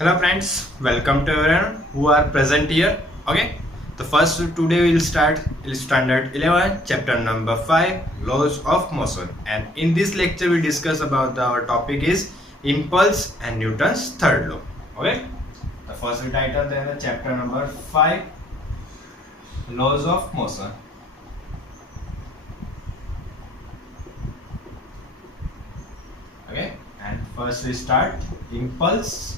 Hello friends, welcome to everyone who are present here. Okay, the first today we will start standard 11 chapter number 5 laws of motion, and in this lecture we discuss about our topic is impulse and Newton's third law. Okay, the first title then the chapter number 5 laws of motion. Okay, and first we start impulse.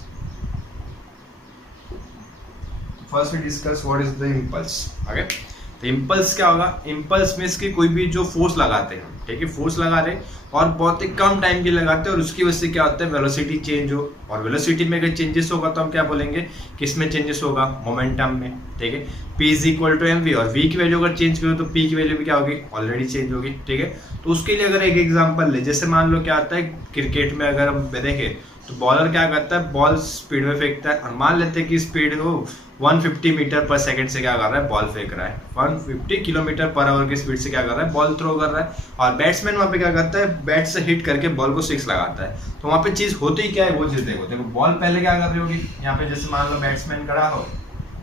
First we discuss what is the impulse. Okay, तो impulse क्या होगा? Impulse means कि कोई भी जो force लगाते हैं, ठीक है, फोर्स लगा रहे और बहुत ही कम टाइम के लिए लगाते हैं और उसकी वजह से क्या होता है, वेलोसिटी चेंज हो, और वेलोसिटी में अगर चेंजेस होगा तो हम क्या बोलेंगे, किसमें चेंजेस होगा? मोमेंटम में. ठीक है, P is equal to mv, और v की वैल्यू अगर चेंज करो तो P की वैल्यू भी क्या होगी? ऑलरेडी चेंज होगी. ठीक है, तो उसके लिए अगर एक एग्जांपल ले, जैसे मान लो क्या आता है क्रिकेट में, अगर हम देखें तो बॉलर क्या करता है, बॉल स्पीड में फेंकता है, और मान लेते हैं कि स्पीड हो 150 मीटर पर सेकंड से क्या कर रहा है, बॉल फेंक रहा है, 150 किलोमीटर पर आवर की स्पीड से क्या कर रहा है, बॉल थ्रो कर रहा है, और बैट्समैन वहां पे क्या करता है, बैट से हिट करके बॉल को सिक्स लगाता है. तो वहां पे चीज होती क्या है, वो चीज देखो. देखो बॉल पहले क्या कर रही होगी, यहाँ पे जैसे मान लो बैट्समैन खड़ा हो,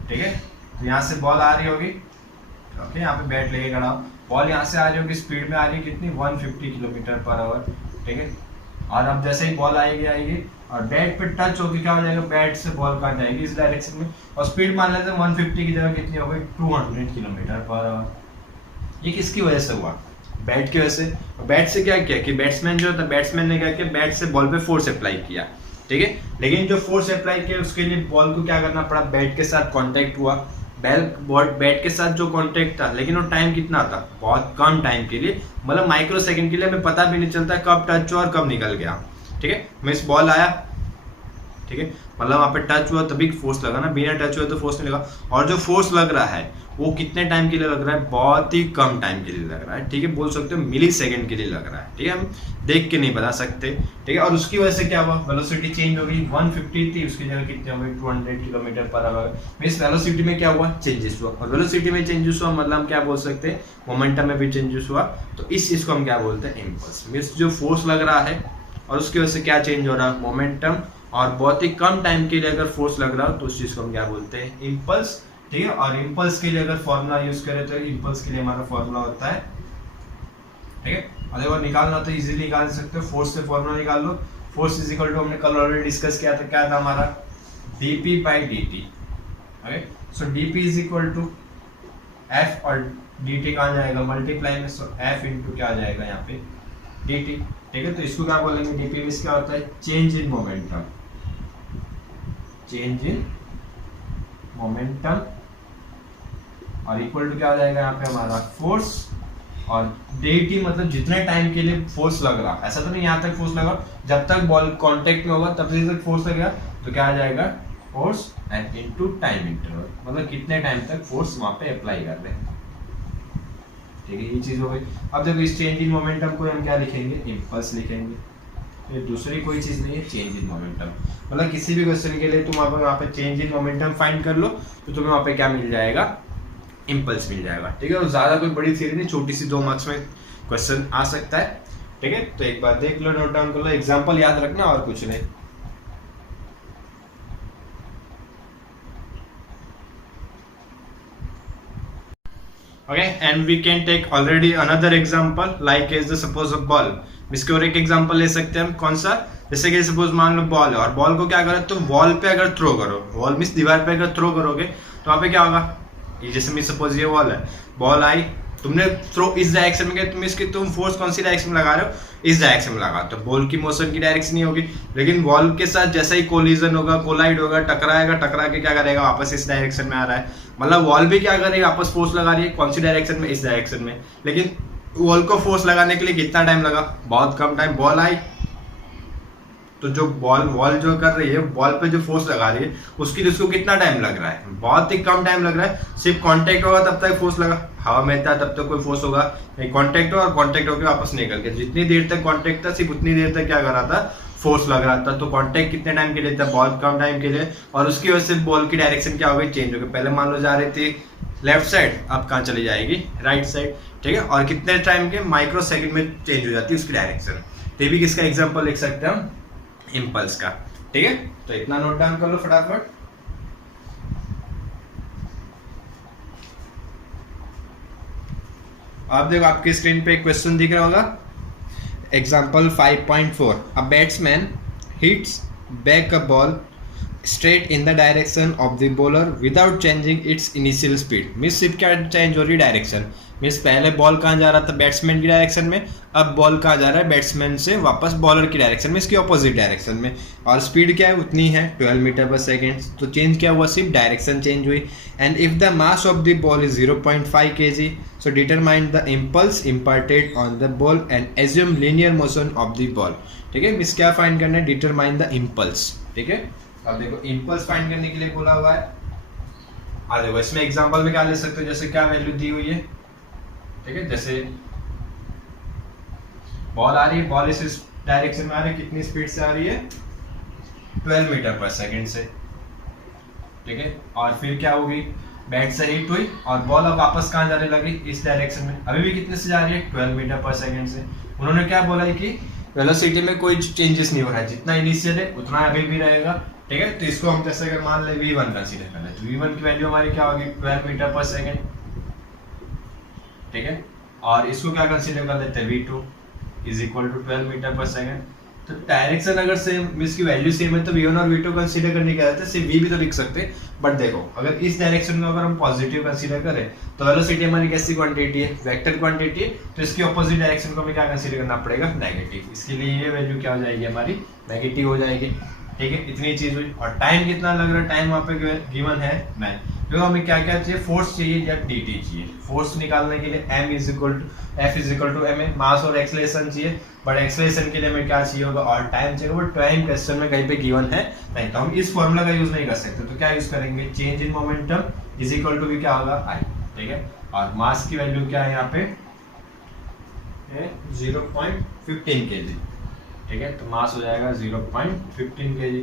ठीक है, तो यहाँ से बॉल आ रही होगी. ओके, यहाँ पे बैट लेके खड़ा हो, बॉल यहाँ से आ रही होगी, स्पीड में आ रही है कितनी, 150 किलोमीटर पर आवर. ठीक है, और अब जैसे ही बॉल आएगी और बैट पे टच होगी, क्या हो जाएगा, बैट से बॉल कहाँ जाएगी, इस डायरेक्शन में, और स्पीड मान लेते हैं 150 की जगह कितनी हो गई, 200 किलोमीटर पर आवर. ये किसकी वजह से हुआ? बैट की वजह से. बैट से क्या किया कि बैट्समैन जो था, बैट्समैन ने क्या किया, बैट से बॉल पे फोर्स अप्लाई किया. ठीक है, लेकिन जो फोर्स अप्लाई किया उसके लिए बॉल को क्या करना पड़ा, बैट के साथ कॉन्टेक्ट हुआ. बैट के साथ जो कांटेक्ट था, लेकिन वो टाइम कितना था, बहुत कम टाइम के लिए, मतलब माइक्रो सेकंड के लिए, हमें पता भी नहीं चलता कब टच हुआ और कब निकल गया. ठीक है, मिस बॉल आया, ठीक है, मतलब वहां पे टच हुआ तभी फोर्स लगा ना, बिना टच हुआ तो फोर्स नहीं लगा. और जो फोर्स लग रहा है वो कितने टाइम के लिए लग रहा है, बहुत ही कम टाइम के लिए लग रहा है. ठीक है, बोल सकते हो मिली सेकेंड के लिए लग रहा है. ठीक है, हम देख के नहीं बता सकते. ठीक है, और उसकी वजह से क्या हुआ, वेलोसिटी चेंज हो गई, 150 थी उसकी जगह कितनी हो गई, 200 kilometre per hour. Means velocity में क्या हुआ, चेंजेस हुआ, और वेलोसिटी में चेंजेस हुआ मतलब हम क्या बोल सकते हैं, मोमेंटम में भी चेंजेस हुआ. तो इस चीज को हम क्या बोलते हैं, इम्पल्स. मींस जो फोर्स लग रहा है और उसकी वजह से क्या चेंज हो रहा है, मोमेंटम, और बहुत ही कम टाइम के लिए अगर फोर्स लग रहा हो तो उस चीज को हम क्या बोलते हैं, इम्पल्स. ठीक है, और इम्पल्स के लिए अगर फॉर्मूला यूज करें तो इम्पल्स के लिए हमारा फॉर्मूला होता है, ठीक है, और अगर निकालना तो इजीली निकाल सकते हो, फोर्स से फॉर्मूला निकाल लो. फोर्स इज इक्वल टू, हमने कल ऑलरेडी डिस्कस किया था, क्या था हमारा, dp by dt. Okay, so dp is equal to f, और dt कहाँ जाएगा, मल्टीप्लाई में, सो f इंटू क्या आ जाएगा यहाँ पे, dt. ठीक है, तो इसको क्या बोलेंगे, dp में क्या होता है, change in momentum. Change in momentum, और इक्वल टू क्या हो जाएगा यहाँ पे हमारा फोर्स, और dt मतलब जितने टाइम के लिए फोर्स लग रहा, ऐसा तो नहीं यहाँ तक फोर्स लगा, जब तक बॉल कांटेक्ट में होगा तब तक फोर्स लगेगा, तो क्या आ जाएगा, force and into time interval, मतलब कितने टाइम तक फोर्स वहां पे अप्लाई कर रहे हैं. ठीक है, ये चीज हो गई. अब देखो इस चेंज इन मोमेंटम को हम क्या लिखेंगे, इम्पल्स लिखेंगे. ये दूसरी कोई चीज नहीं है, चेंज इन मोमेंटम. मतलब किसी भी क्वेश्चन के लिए तुम वहां पे चेंज इन मोमेंटम फाइंड कर लो तो तुम्हें वहां पे क्या मिल जाएगा, इम्पल्स मिल जाएगा. ठीक है, और ज्यादा कोई बड़ी थ्योरी नहीं, छोटी सी 2 मार्क्स में क्वेश्चन आ सकता है. ठीक है, तो एक बार देख लो, नोट डाउन कर लो, एग्जांपल याद रखना और कुछ नहीं. Okay, and we can take already another example like is the suppose a ball. इसके और एक एग्जांपल ले सकते हैं हम, कौन सा, जैसे कि सपोज मान लो बॉल है, और बॉल को क्या करो, तो वॉल पे अगर थ्रो करो, वॉल मींस दीवार पे अगर थ्रो करोगे तो वहां पे क्या होगा, ये जैसे मैं सपोज ये वॉल है, बॉल आई, तुमने थ्रो इस डायरेक्शन में किया, तुम इसकी तुम फोर्स कौन सी डायरेक्शन में लगा रहे हो, इस डायरेक्शन में लगा, तो बॉल की मोशन की डायरेक्शन ही होगी. लेकिन बॉल के साथ जैसा ही कोलिजन होगा, कोलाइड होगा, टकराएगा, टकरा के क्या करेगा, वापस इस डायरेक्शन में आ रहा है, मतलब वॉल भी क्या करेगा, वापस फोर्स लगा रही है, कौन सी डायरेक्शन में, इस डायरेक्शन में. लेकिन वॉल को फोर्स लगाने के लिए कितना टाइम लगा, बहुत कम टाइम. बॉल आई तो जो वॉल जो कर रही है, बॉल पे जो फोर्स लगा रही है उसके लिए उसको कितना टाइम लग रहा है, बहुत ही कम टाइम लग रहा है. सिर्फ कांटेक्ट होगा तब तक फोर्स लगा, हवा में था तब तक कोई फोर्स होगा, कांटेक्ट हो और कांटेक्ट होकर वापस निकल गया. जितनी देर तक कांटेक्ट था सिर्फ उतनी देर तक क्या कर रहा था, फोर्स लग रहा था. तो कांटेक्ट कितने टाइम के लिए था, बहुत कम टाइम के लिए, और उसकी वजह से बॉल की डायरेक्शन क्या हो गई, चेंज हो गई. पहले मान लो जा रही थी लेफ्ट साइड, अब कहाँ चली जाएगी, राइट साइड. ठीक है, और कितने टाइम के, माइक्रो सेकंड में चेंज हो जाती है उसकी डायरेक्शन. तो ये भी किसका एग्जांपल लिख सकते हैं हम, इम्पल्स का. ठीक है, तो इतना नोट डाउन कर लो फटाफट। आप देखो आपकी स्क्रीन पे एक क्वेश्चन दिख रहा होगा, example 5.4, a batsman hits back a ball straight in the direction of the bowler without changing it's initial speed. Miss सिर्फ क्या चेंज हो रही है, डायरेक्शन। मिस पहले बॉल कहाँ जा रहा था, बैट्समैन की डायरेक्शन में, अब बॉल कहाँ जा रहा है, बैट्समैन से वापस बॉलर की डायरेक्शन में, इसकी ऑपोजिट डायरेक्शन में। और स्पीड क्या है, उतनी है 12 मीटर पर सेकेंड। तो चेंज क्या हुआ, सिर्फ डायरेक्शन चेंज हुई। And if the mass of the ball is 0.5 kg, so determine the impulse imparted on the ball and assume linear motion of the ball. ठीक है, मिस क्या फाइंड करना है, डिटरमाइन द इम्पल्स। ठीक है, अब देखो इम्पल्स फाइंड करने के लिए बोला हुआ है। देखो इसमें एग्जांपल में क्या ले सकते हो, जैसे क्या वैल्यू दी हुई है। ठीक है, जैसे बॉल आ रही है, बॉल इस डायरेक्शन में आ रही है, कितनी स्पीड से आ रही है, 12 मीटर पर सेकंड से। ठीक है, और फिर क्या होगी, बैट से हिट हुई और बॉल अब वापस कहाँ जाने लगी, इस डायरेक्शन में। अभी भी कितने से जा रही है, 12 मीटर पर सेकंड से। उन्होंने क्या बोला है कि वेलोसिटी में कोई चेंजेस नहीं हो रहा है, जितना इनिशियल है उतना अभी भी रहेगा। ठीक है, तो इसको हम जैसे अगर मान ले v1 कंसीडर करना है, तो v1 की वैल्यू हमारी क्या होगी, 12 मीटर पर सेकंड। ठीक है, और इसको क्या कंसीडर कर लेते हैं, v2 is equal to 12 metre पर सेकंड। तो डायरेक्शन अगर सेम, इसकी वैल्यू सेम है, तो v1 और v2 कंसीडर करने के रहते हैं, सिर्फ v भी तो लिख सकते हैं। बट देखो अगर इस डायरेक्शन को अगर हम पॉजिटिव कंसीडर करें, तो वेलोसिटी हमारी कैसी क्वांटिटी है, वेक्टर क्वांटिटी है, तो इसकी ऑपोजिट डायरेक्शन को हमें क्या कंसीडर करना पड़ेगा, नेगेटिव। इसके लिए ये वैल्यू क्या हो जाएगी, हमारी नेगेटिव हो जाएगी। ठीक है, इतनी चीज हुई। और टाइम कितना लग रहा है, टाइम वहाँ पे गिवन है 9। तो हमें क्या क्या चाहिए, फोर्स चाहिए या dt चाहिए। फोर्स निकालने के लिए m is equal to f is equal to ma, mass और एक्सेलरेशन चाहिए। बट एक्सेलरेशन के लिए हमें क्या चाहिए होगा, और टाइम चाहिए। बट टाइम क्वेश्चन में कहीं पे गिवन है नहीं, तो हम इस फॉर्मूला का यूज नहीं कर सकते। तो क्या यूज करेंगे, change in momentum is equal to भी क्या होगा, i। ठीक है, और मास की वैल्यू क्या है यहाँ पे, 0.15 kg। ठीक है, तो मास हो जाएगा 0.15 kg।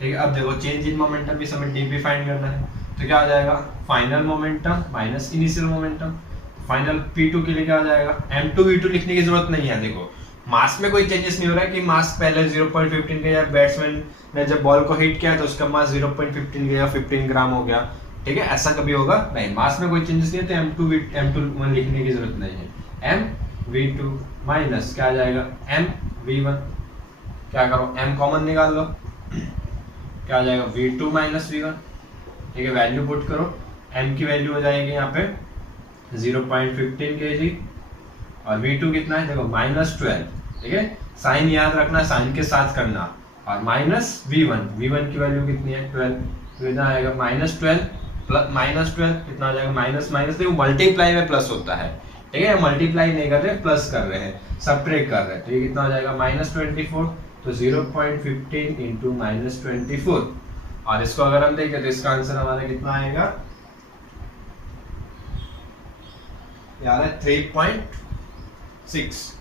ठीक है, अब देखो चेंज इन मोमेंटम भी हमें dp फाइंड करना है, तो क्या आ जाएगा, final momentum minus initial momentum. Final p2 के लिए क्या आ जाएगा, m2 v2 लिखने की जरूरत नहीं है। देखो मास में कोई चेंजेस नहीं हो रहा है कि मास पहले 0.15 के, या बैट्समैन ने जब बॉल को हिट किया तो उसका मास 0.15 के या 15 ग्राम हो गया। ठीक है, ऐसा कभी होगा नहीं, मास में कोई चेंजेस नहीं है, तो m2 लिखने की जरूरत नहीं है। mv2 माइनस क्या आ जाएगा, mv1। क्या करो, m कॉमन निकाल लो, क्या आ जाएगा, v2 माइनस v1। ठीक है, वैल्यू पुट करो, m की वैल्यू हो जाएगी यहाँ पे 0.15 kg, और v2 कितना है, देखो -12। ठीक है, साइन याद रखना, साइन के साथ करना, और माइनस v1 की वैल्यू कितनी है, 12। तो कितना आएगा, -12 प्लस -12 कितना आ जाएगा, माइनस माइनस। देखो मल्टीप्लाई में प्लस होता है। ठीक है, मल्टीप्लाई नहीं कर रहे, प्लस कर रहे हैं, सब्ट्रैक्ट कर रहे हैं। तो ये कितना हो जाएगा, -24। तो 0.15 इंटू -24, और इसको अगर हम देखें तो इसका आंसर हमारा कितना आएगा, यार 3.6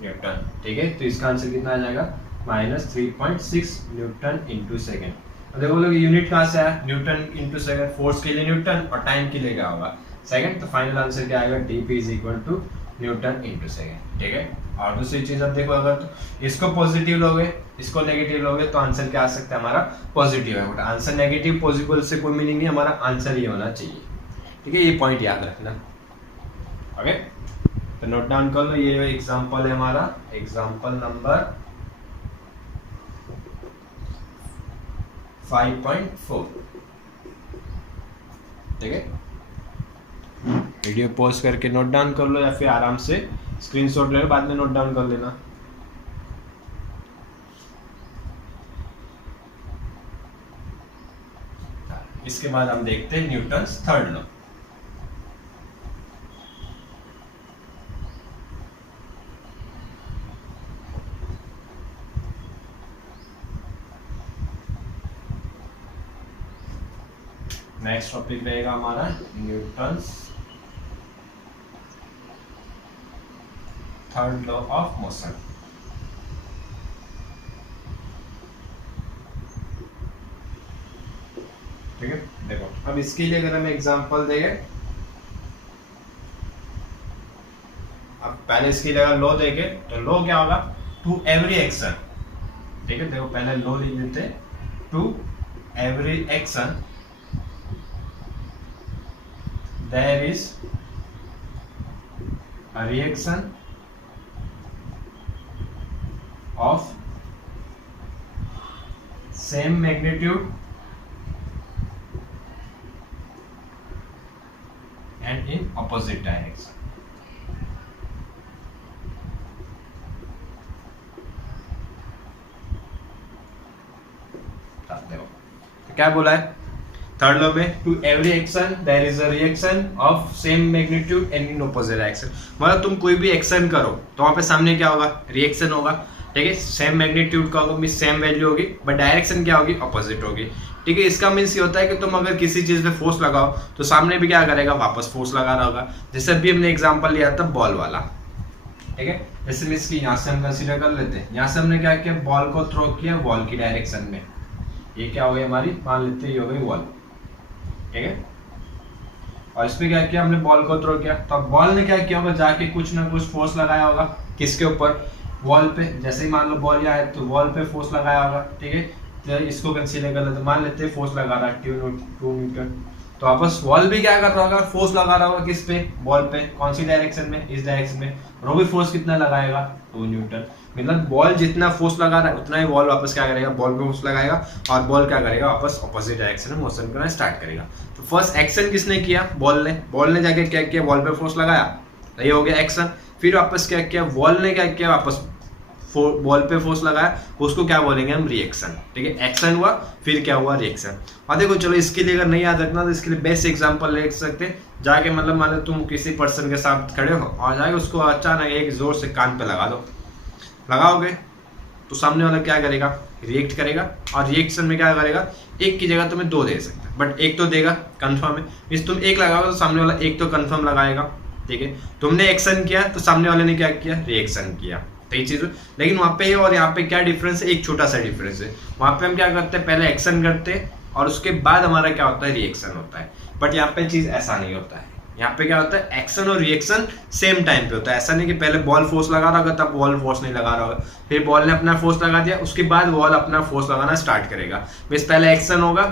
न्यूटन। ठीक है, तो इसका आंसर कितना आ जाएगा, -3.6 न्यूटन इंटू सेकेंड। देखो लोग यूनिट कहाँ से आया, न्यूटन इंटू सेकेंड। फोर्स के लिए न्यूटन और टाइम के लिए क्या होगा, सेकेंड। तो फाइनल आंसर क्या आएगा, dp is equal to newton into second. ठीक है, और दूसरी चीज अब देखो, अगर तो इसको पॉजिटिव लोगे, इसको नेगेटिव लोगे, तो आंसर क्या आ सकता है, हमारा पॉजिटिव है। बट आंसर नेगेटिव पॉजिटिव से कोई मीनिंग नहीं, हमारा आंसर ही होना चाहिए। ठीक है, ये पॉइंट याद रखना। ओके, तो नोट डाउन कर लो, ये एग्जांपल है हमारा, एग्जांपल नंबर 5.4। ठीक है, वीडियो पॉज करके नोट डाउन कर लो, या फिर आराम से स्क्रीनशॉट ले लो, बाद में नोट डाउन कर लेना। इसके बाद हम देखते हैं Newton's third law. Next topic रहेगा हमारा Newton's third law of motion. ठीक है, देखो अब इसके लिए अगर हम एग्जांपल देंगे, अब पहले इसके लिए अगर लॉ देंगे तो लॉ क्या होगा, टू एवरी एक्शन ठीक है, देखो पहले लो लिख देते, to every action there is a reaction of same magnitude and in opposite direction. देखो तो क्या बोला है थर्ड लॉ में, to every action there is a reaction of same magnitude and in opposite direction. मतलब तुम कोई भी एक्शन करो तो वहां पे सामने क्या होगा, रिएक्शन होगा, ठीक है, सेम मैग्नीट्यूड का होगा, मींस सेम वैल्यू होगी, बट डायरेक्शन क्या होगी, ऑपोजिट होगी, ठीक है। इसका मीन्स ये होता है कि तुम अगर किसी चीज पे फोर्स लगाओ तो सामने भी क्या करेगा, वापस फोर्स लगा रहा होगा। जैसे अभी हमने एग्जांपल लिया था बॉल वाला, ठीक है, जैसे मीन्स की यहाँ से हम कंसीडर कर लेते हैं, यहाँ से हमने क्या किया, बॉल को थ्रो किया वॉल की डायरेक्शन में, ये क्या हो गई हमारी, मान लेते हैं ये हो गई वॉल, ठीक है, और इस पे क्या किया हमने, बॉल को थ्रो किया, तो बॉल ने क्या किया होगा, जाके कुछ ना कुछ फोर्स लगाया होगा, किसके ऊपर, वॉल पे। जैसे ही मान लो बॉल यहाँ है तो वॉल पे फोर्स लगाया होगा, ठीक है, तो इसको कंसीडर कर लेते, मान लेते हैं फोर्स लगा रहा है 2 न्यूटन, तो वापस वॉल भी क्या कर रहा होगा, फोर्स लगा रहा होगा, किस पे, बॉल पे, कौन सी डायरेक्शन में, इस डायरेक्शन में, और वो भी फोर्स कितना लगाएगा, 2 न्यूटन। मतलब बॉल जितना फोर्स लगा रहा है उतना ही बॉल वापस क्या करेगा, बॉल पे फोर्स लगाएगा, और बॉल क्या करेगा, वापस ऑपोजिट डायरेक्शन में मोशन करना स्टार्ट करेगा। तो फर्स्ट एक्शन किसने किया, बॉल ने जाके क्या किया, बॉल पे फोर्स लगाया, ये हो गया एक्शन। फिर वापस क्या किया, वॉल ने क्या किया, वापस बॉल पे फोर्स लगाया, उसको क्या बोलेंगे हम, रिएक्शन, ठीक है, एक्शन हुआ, फिर क्या हुआ, रिएक्शन। और देखो चलो इसके लिए अगर नहीं याद रखना तो इसके लिए बेस्ट एग्जांपल ले सकते हैं, जाके मतलब मान लो तुम किसी पर्सन के साथ खड़े हो और जाके उसको अचानक एक जोर से कान पे लगा दो, लगाओगे तो सामने वाला क्या करेगा, रिएक्ट करेगा, और रिएक्शन में क्या करेगा, एक की जगह तुम्हें 2 दे सकता है, बट एक तो देगा, कंफर्म है, मींस तुम एक लगाओगे तो सामने वाला एक तो कंफर्म लगाएगा, ठीक है। तुमने एक्शन किया तो सामने वाले ने क्या किया, रिएक्शन किया, तो ये चीज। लेकिन वहां पे और यहाँ पे क्या डिफरेंस है, एक छोटा सा डिफरेंस है, वहां पे हम क्या करते हैं, पहले एक्शन करते हैं और उसके बाद हमारा क्या होता है, रिएक्शन होता है, बट यहाँ पे चीज ऐसा नहीं होता है। यहाँ पे क्या होता है, एक्शन और रिएक्शन सेम टाइम पे होता है। ऐसा नहीं कि पहले बॉल फोर्स लगा रहा होगा तब बॉल फोर्स नहीं लगा रहा होगा, फिर बॉल ने अपना फोर्स लगा दिया उसके बाद बॉल अपना फोर्स लगाना स्टार्ट करेगा, बस पहले एक्शन होगा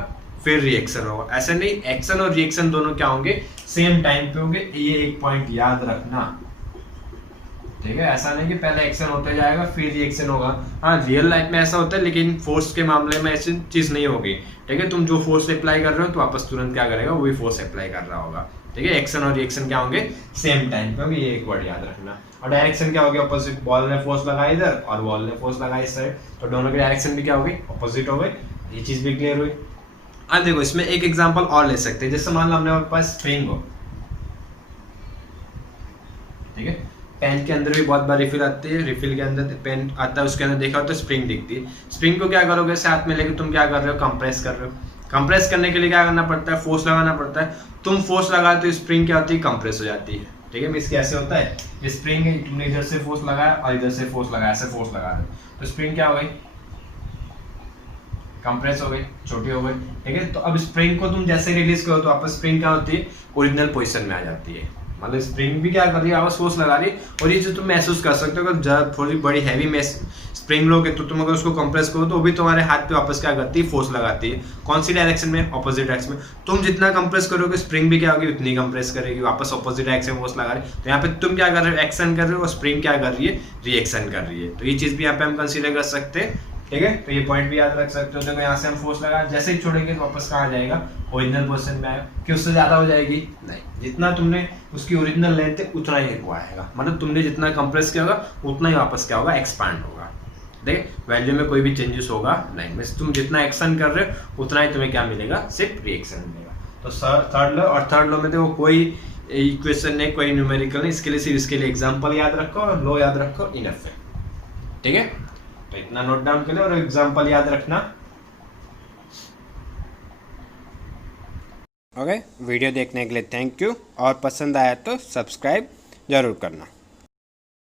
फिर रिएक्शन होगा, ऐसे नहीं, एक्शन और रिएक्शन दोनों क्या होंगे, सेम टाइम पे होंगे, ये एक पॉइंट याद रखना, ठीक है। ऐसा नहीं कि पहले एक्शन होते जाएगा फिर रिएक्शन होगा, हाँ रियल लाइफ में ऐसा होता है, लेकिन फोर्स के मामले में ऐसी चीज नहीं होगी, ठीक है। तुम जो फोर्स अप्लाई कर रहे हो तो वापस तुरंत क्या करेगा, वही फोर्स अप्लाई कर रहा होगा, ठीक है। एक्शन और रिएक्शन क्या होंगे, सेम टाइम पे होंगे, ये एक वर्ड याद रखना। और डायरेक्शन क्या होगी, ऑपोजिट, बॉल ने फोर्स लगाया इधर और बॉल ने फोर्स लगाया इस साइड, तो दोनों की डायरेक्शन भी क्या होगी, ऑपोजिट हो गई, ये चीज भी क्लियर हुई। अब देखो इसमें एक एग्जांपल और ले सकते हैं, जैसे मान लो हमने हमारे पास स्प्रिंग हो, ठीक है, पेन के अंदर भी बहुत बार रिफिल आती है, रिफिल के अंदर पेन आता है, उसके अंदर देखा हो तो स्प्रिंग दिखती है। स्प्रिंग को क्या करोगे, साथ में लेके तुम क्या कर रहे हो, कंप्रेस कर रहे हो। कंप्रेस करने के लिए क्या करना पड़ता है, फोर्स लगाना पड़ता है। तुम फोर्स लगाते हो स्प्रिंग क्या होती है, कंप्रेस हो जाती है, ठीक है। मींस कैसे होता है, स्प्रिंग है, तुमने इधर से फोर्स लगाया और इधर से फोर्स लगाया, ऐसे फोर्स लगा रहे हो तो स्प्रिंग क्या हो गई, कंप्रेस हो गई, छोटी हो गई, ठीक है। तो अब स्प्रिंग को तुम जैसे रिलीज करो तो वापस स्प्रिंग क्या होती है, ओरिजिनल पोजीशन में आ जाती है। मतलब स्प्रिंग भी क्या कर रही है, आवाज फोर्स लगा रही है, और ये जो तुम महसूस कर सकते हो, अगर थोड़ी बड़ी हैवी में स्प्रिंग लोगे तो तुम अगर उसको कंप्रेस करो तो भी तुम्हारे हाथ पे वापस क्या करती है, फोर्स लगाती है। कौन सी डायरेक्शन में, ऑपोजिट डायरेक्शन में। तुम जितना कंप्रेस करोगे स्प्रिंग भी क्या होगी, उतनी कंप्रेस करेगी, वापस ऑपोजिट डायरेक्शन में फोर्स लगा रही है। तो यहाँ पे तुम क्या कर रहे हो, एक्शन कर रहे हो, और स्प्रिंग क्या कर रही है, रिएक्शन कर रही है। तो ये चीज भी यहाँ पे हम कंसीडर कर सकते हैं, ठीक है। तो ये पॉइंट भी याद रख सकते हो। देखो यहाँ से हम फोर्स लगा, जैसे ही छोड़ेंगे तो वापस कहाँ आ जाएगा, ओरिजिनल पोजीशन में आएगा। कि उससे ज्यादा हो जाएगी नहीं, जितना तुमने उसकी ओरिजिनल लेंथ है उतना ही वो आएगा। मतलब तुमने जितना कंप्रेस किया होगा उतना ही वापस क्या होगा, एक्सपांड होगा। देख वैल्यू में कोई भी चेंजेस होगा नहीं, बस तुम जितना एक्शन कर रहे हो उतना ही तुम्हें क्या मिलेगा, सिर्फ रिएक्शन मिलेगा। तो थर्ड लॉ, और थर्ड लॉ में देखो कोई इक्वेशन नहीं, कोई न्यूमेरिकल नहीं, इसके लिए सिर्फ इसके लिए एग्जांपल याद रखो और लॉ याद रखो, इनफ है, ठीक है। तो इतना नोट डाउन कर लो और एग्जांपल याद रखना। ओके, वीडियो देखने के लिए थैंक यू, और पसंद आया तो सब्सक्राइब जरूर करना।